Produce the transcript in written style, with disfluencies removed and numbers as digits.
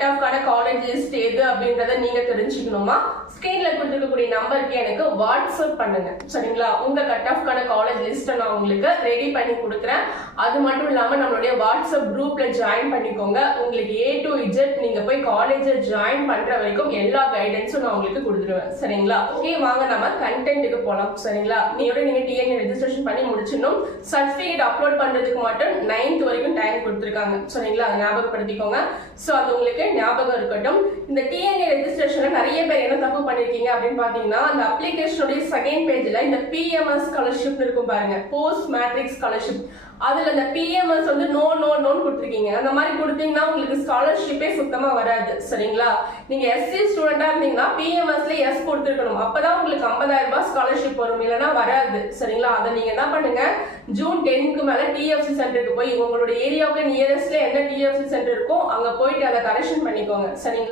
Cut college list எது அப்படின்றத நீங்க தெரிஞ்சுக்கணுமா? ஸ்கிரீன்ல கொடுத்துருக்கக்கூடிய நம்பருக்கு எனக்கு வாட்ஸ்அப் பண்ணுங்க. சரிங்களா? உங்க கட் ஆஃப்கான காலேஜ் லிஸ்ட்டை நான் உங்களுக்கு ரெடி பண்ணி கொடுக்குறேன். அது மட்டும் இல்லாம நம்மளுடைய வாட்ஸ்அப் குரூப்ல ஜாயின் பண்ணிக்கோங்க. உங்களுக்கு A to Z நீங்க போய் காலேஜ் ஜாயின் பண்ற வரைக்கும் எல்லா கைடன்ஸும் நான் உங்களுக்கு கொடுத்துருவேன். சரிங்களா? ஓகே, வாங்க நம்ம கண்டென்ட்டுக்கு போலாம். சரிங்களா? நீங்க டிஎன்ஏ ரெஜிஸ்ட்ரேஷன் பண்ணி முடிச்சிடணும். சர்டிபிகேட் அப்லோட் பண்றதுக்கு மட்டும் 9th வரைக்கும் டைம் கொடுத்துருக்காங்க. சரிங்களா? அதை ஞாபகப்படுத்திக்கோங்க. சோ அது உங்களுக்கு ஞாபகம் இருக்கட்டும். இந்த டிஎன்ஏ ரெஜிஸ்ட்ரேஷன்ல நிறைய பேர் என்ன தப்பு பண்ணிருக்கீங்க அப்படின்னு பாத்தீங்கன்னா, அந்த அப்ளிகேஷனுடைய செகண்ட் பேஜ்ல இந்த PMS ஸ்காலர்ஷிப் இருக்கும் பாருங்க, போஸ்ட் மேட்ரிக் ஸ்காலர்ஷிப். அதுல இந்த PMS வந்து நோ கொடுத்துருக்கீங்க. அந்த மாதிரி கொடுத்தீங்கன்னா உங்களுக்கு ஸ்காலர்ஷிப்பே சுத்தமா வராது. சரிங்களா? நீங்க SC ஸ்டூடெண்டா இருந்தீங்கன்னா PMSல S கொடுத்துருக்கணும். அப்பதான் உங்களுக்கு 50,000 ரூபாய் ஸ்காலர்ஷிப் வரும், இல்லைன்னா வராது. சரிங்களா? அதை நீங்க என்ன பண்ணுங்க, ஜூன் 10க்கு மேல TFC சென்டருக்கு போய் உங்களுடைய ஏரியாவுக்கு நியரஸ்ட்ல என்ன TFC சென்டர் இருக்கோ அங்க போயிட்டு அதை கரெக்ஷன் பண்ணிக்கோங்க. சரிங்களா?